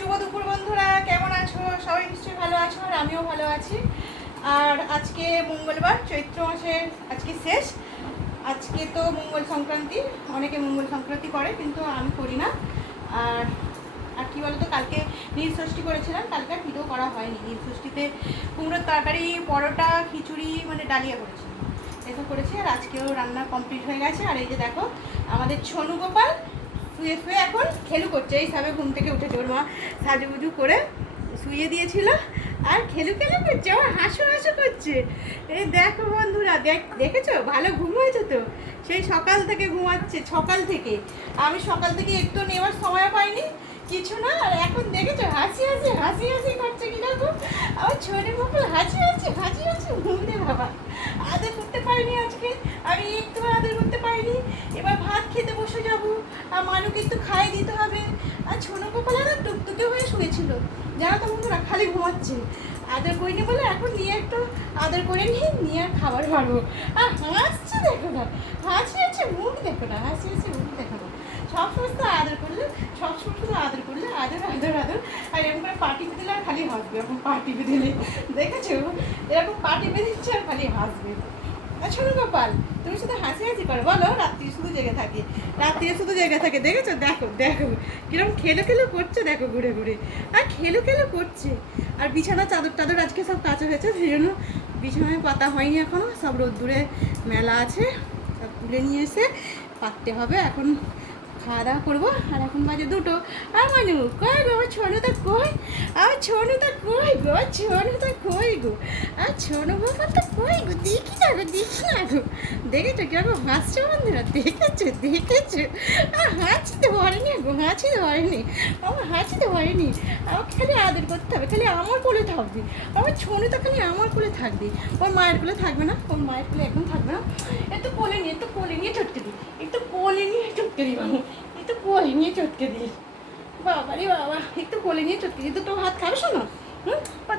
শুভ দুপুর বন্ধুরা, কেমন আছো? সবাই নিশ্চয়ই ভালো আছো, আর আমিও ভালো আছি। আর আজকে মঙ্গলবার, চৈত্র মাসের আজকে শেষ। আজকে তো মঙ্গল সংক্রান্তি, অনেকে মঙ্গল সংক্রান্তি করে, কিন্তু আমি করি না। আর আর কী বলতো, কালকে নীল ষষ্ঠী করেছিলাম, কালকে আর ভিডিও করা হয়নি। নীল ষষ্ঠীতে কুমড়োর তরকারি, পরোটা, খিচুড়ি, মানে ডালিয়া করেছি, এসব করেছি। আর আজকেও রান্না কমপ্লিট হয়ে গেছে। আর এই যে দেখো, আমাদের ছনু গোপাল শুয়ে শুয়ে এখন খেলু করছে। এইভাবে ঘুম থেকে উঠেছে, ওর মা সাজুগুজু করে শুয়ে দিয়েছিল, আর খেলু খেলু করছে, আমার হাসু হাসু করছে। এই দেখো বন্ধুরা, দেখেছো ভালো ঘুম হয়েছে তো? সেই সকাল থেকে ঘুমাচ্ছে, সকাল থেকে। আমি সকাল থেকে একটু নেওয়ার সময় পাইনি, কিছু না। আর এখন দেখেছো হাসি হাসি হাসি হাসি করছে কিরকম। আমার ছোটো বাবু হাসি হাসি হাসি হাসি ঘুমতে বাবা। আদর করতে পারিনি আজকে, আমি একটু আদর করতে পারিনি। এবার ভাত খেতে বসে যাবো, আর মানুকে একটু খাইয়ে দিতে হবে। আর ছোটো গোপালেরা টুকটুকে হয়ে শুয়েছিল, জানো তো বন্ধুরা, খালি ঘুমাচ্ছে। আদর করিনি বলে এখন নিয়ে একটু আদর করে নিয়ে আর খাবার পারবো। আর হাসছে দেখো না, হাসি আছে মুখ দেখো না, হাসি আছে মুখ দেখো না। সব সময় তো আদর করলে, সব সময় শুধু আদর করলে, আদর আদর আদর। আর এরকম করে পাটি দিলে আর খালি হাসবে। এরকম পাটি দিলে দেখেছো, এরকম পাটি বেঁধেছে আর খালি হাসবে। আচ্ছা গোপাল, তুমি শুধু হাসি হাসি করো, বলো রাত্রি শুধু জেগে থাকে, রাত্রি শুধু জেগে থাকে। দেখেছো, দেখো দেখো কিরকম খেলো খেলো করছে, দেখো ঘুরে ঘুরে আর খেলো খেলো করছে। আর বিছানা চাদর টাদর আজকে সব কাঁচা হয়েছে, সেই জন্য বিছানায় পাতা হয়নি এখনো, সব রোদ্দুরে মেলা আছে, সব তুলে নিয়ে এসে পাততে হবে। এখন খাওয়া দাওয়া করবো। আর এখন বাজে 2টো। আর মানু কই গো, আমার ছোনুটা কই, আমার ছোনুটা কই গো, ছোনুটা কই গো, আর ছোনু গোপালটা কই গো, দেখি না গো, দেখি না গো। দেখেছো কিরকম হাসছে বন্ধুরা, দেখেছো দেখেছো। আর হাঁচিতে পারেনি গো, হাঁচিতে পারেনি, আমার হাঁচিতে পারেনি। আমাকে খালি আদর করতে হবে, খালি আমার কোলে থাকবে। আমার ছোনুটা খালি আমার কোলে থাকবে, ওর মায়ের কোলে থাকবে না, ওর মায়ের কোলে এখন থাকবে না। একটু কোলে নিয়ে, একটু কোলে নিয়ে চটকে দিই, একটু কোলে নিয়ে চটকে দিই বাবু, একটু কোলে নিয়ে চটকে দিই। বাবা রে বাবা, একটু কোলে নিয়ে চটকে দিই। দুটো ভাত খাবে শোনো?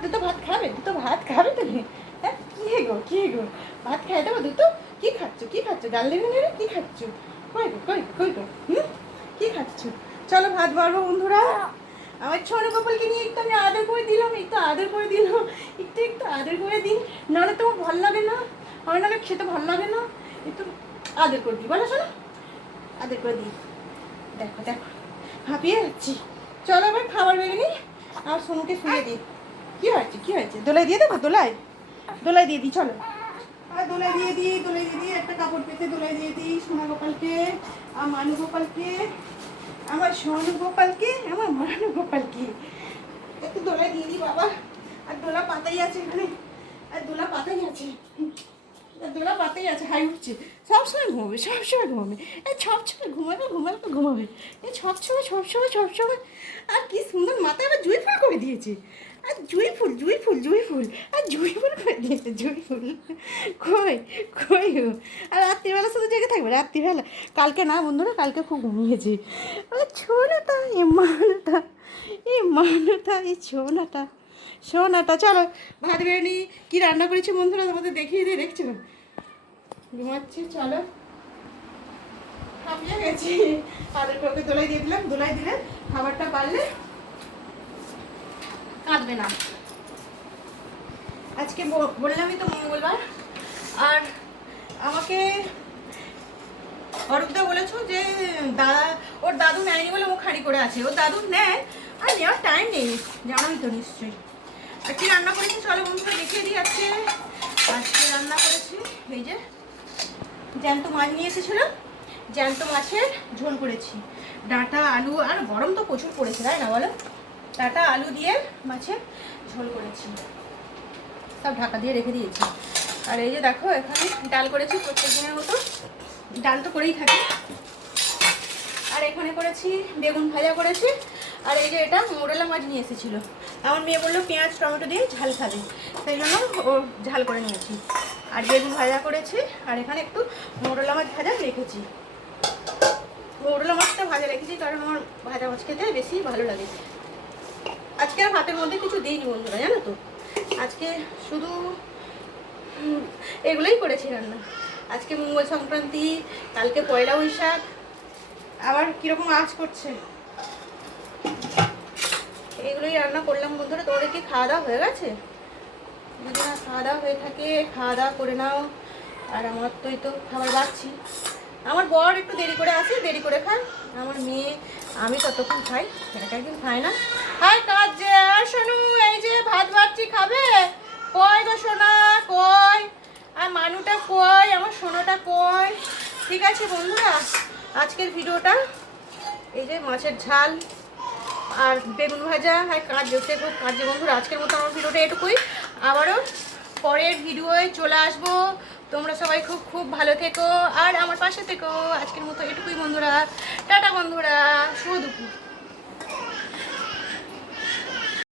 দুটো ভাত খাবে, দুটো ভাত খাবে তুমি? হ্যাঁ, কী গো কী গো, ভাত খাই দেবো দুটো? কী খাচ্ছ, কী খাচ্ছ, ডাল দেবে না? কী খাচ্ছ? কই গো কই কই গো, কী খাচ্ছ? চলো ভাত বাড়বো বন্ধুরা। আমার ছোট গোপালকে নিয়ে একটু আমি আদর করে দিলাম, একটু আদর করে দিলাম, একটু একটু আদর করে দিই, নাহলে তোমার ভালো লাগে না, আমার নাহলে খেতে ভালো লাগে না। একটু আদর করে দিই, বলো শোনো, আদর করে দিই। দেখো দেখো হাঁপিয়ে যাচ্ছি। চলো আবার খাবার বেড়ে নিই, আর সোনুকে শুয়ে দিই। কী হয়েছে কী হয়েছে, দোলাই দিয়ে দেবো, দোলাই দোলাই দিয়ে দিই, চলো। আর দোলাই দিয়ে দিই, দোলাই দিয়ে দিই, একটা কাপড় পেতে দোলাই দিয়ে দিই সোনা গোপালকে, আর মানু গোপালকে, আমার সোনু গোপালকে, আমার মানু গোপালকে একটু দোলাই দিয়ে দিই বাবা। আর দোলা পাতাই আছে এখানে, আর দোলা পাতাই আছে, দোলা পাতাই আছে, হাই উঠছে। সবসময় ঘুমাবে, সবসময় ঘুমাবে, এই সবসময় ঘুমাবে ঘুমাবে ঘুমাবে, এই সবসময় সবসময় সবসময়। আর কি সুন্দর মাথায় আবার জুঁই ফুল করে দিয়েছে, আর জুঁই ফুল জুঁই ফুল জুঁই ফুল, আর জুঁই ফুল করে দিয়েছে, জুঁই ফুল। কই কই গো, আর রাত্রিবেলা শুধু জেগে থাকবে, রাত্রিবেলা। কালকে না বন্ধুরা, কালকে খুব ঘুমিয়েছি। ছোনাটা, এ মানুটা, এই মানুটা, এই ছোনাটা, সোনাটা। চলো ভাত বেড়ে নিই। কী রান্না করেছি বন্ধুরা তোমাদের দেখিয়ে দিয়ে, দেখছো ঘুমাচ্ছে। চলো, হাঁপিয়ে গেছি। তাদের ওকে দোলাই দিয়ে দিলাম, দোলাই দিলে খাবারটা পারলে কাঁদবে না। আজকে বললামই তো মঙ্গলবার। আর আমাকে অরূপদা বলেছো যে দাদা, ওর দাদু নেয়নি বলে ও খাড়ি করে আছে, ওর দাদু নেয় আর নেওয়ার টাইম নেই, জানোই তো নিশ্চয়ই। আর কি রান্না করেছি চলো বন্ধুরা দেখিয়ে দিই। আজকে রান্না করেছি এই যে জ্যান্ত মাছ নিয়ে এসেছিলো, জ্যান্ত মাছের ঝোল করেছি, ডাঁটা আলু, আর গরম তো প্রচুর পড়েছে তাই না বলো, ডাঁটা আলু দিয়ে মাছের ঝোল করেছি, সব ঢাকা দিয়ে রেখে দিয়েছি। আর এই যে দেখো এখানে ডাল করেছি, প্রত্যেক দিনের মতো ডাল তো করেই থাকি। আর এখানে করেছি বেগুন ভাজা করেছি। আর এই যে এটা মোরলা মাছ নিয়ে এসেছিলো, আমার মেয়ে বললো পেঁয়াজ টমেটো দিয়ে ঝাল খাবে, সেই জন্য ও ঝাল করে নিয়েছি। আর বেগুন ভাজা করেছি, আর এখানে একটু মোরলা মাছ ভাজা রেখেছি। মোরলা মাছটা ভাজা রেখেছি কারণ আমার ভাজা মাছ খেতে বেশি ভালো লাগে। আজকে আর ভাতের মধ্যে কিছু দিইনি বন্ধুরা, জানো তো, আজকে শুধু এগুলোই করেছি রান্না। আজকে মঙ্গল সংক্রান্তি, কালকে পয়লা বৈশাখ। আবার কীরকম আওয়াজ করছে, এগুলোই রান্না করলাম বন্ধুরা। তোমাদের কি খাওয়া দাওয়া হয়ে গেছে? যদি না খাওয়া দাওয়া হয়ে থাকে খাওয়া দাওয়া করে নাও। আর আমার তো এই তো খাবার বাড়ছি। আমার বর একটু দেরি করে আসে, দেরি করে খায়। আমার মেয়ে আমি ততক্ষণ খাই, সেটা একদিন খাই না। হাই কাজ যে শোনু, এই যে ভাত বাড়ছি, খাবে? কই গো সোনা, কই? আর মানুটা কই? আমার সোনাটা কই? ঠিক আছে বন্ধুরা, আজকের ভিডিওটা এই যে মাছের ঝাল আর বেগুন ভাজা আর কাজ যেতে খুব কাজে বন্ধুরা। আজকের মতো আমার ভিডিওটা এটুকুই। আবারও পরের ভিডিওয়ে চলে আসবো। তোমরা সবাই খুব খুব ভালো থেকো আর আমার পাশে থেকো। আজকের মতো এটুকুই বন্ধুরা। টাটা বন্ধুরা, শুভ দুপুর।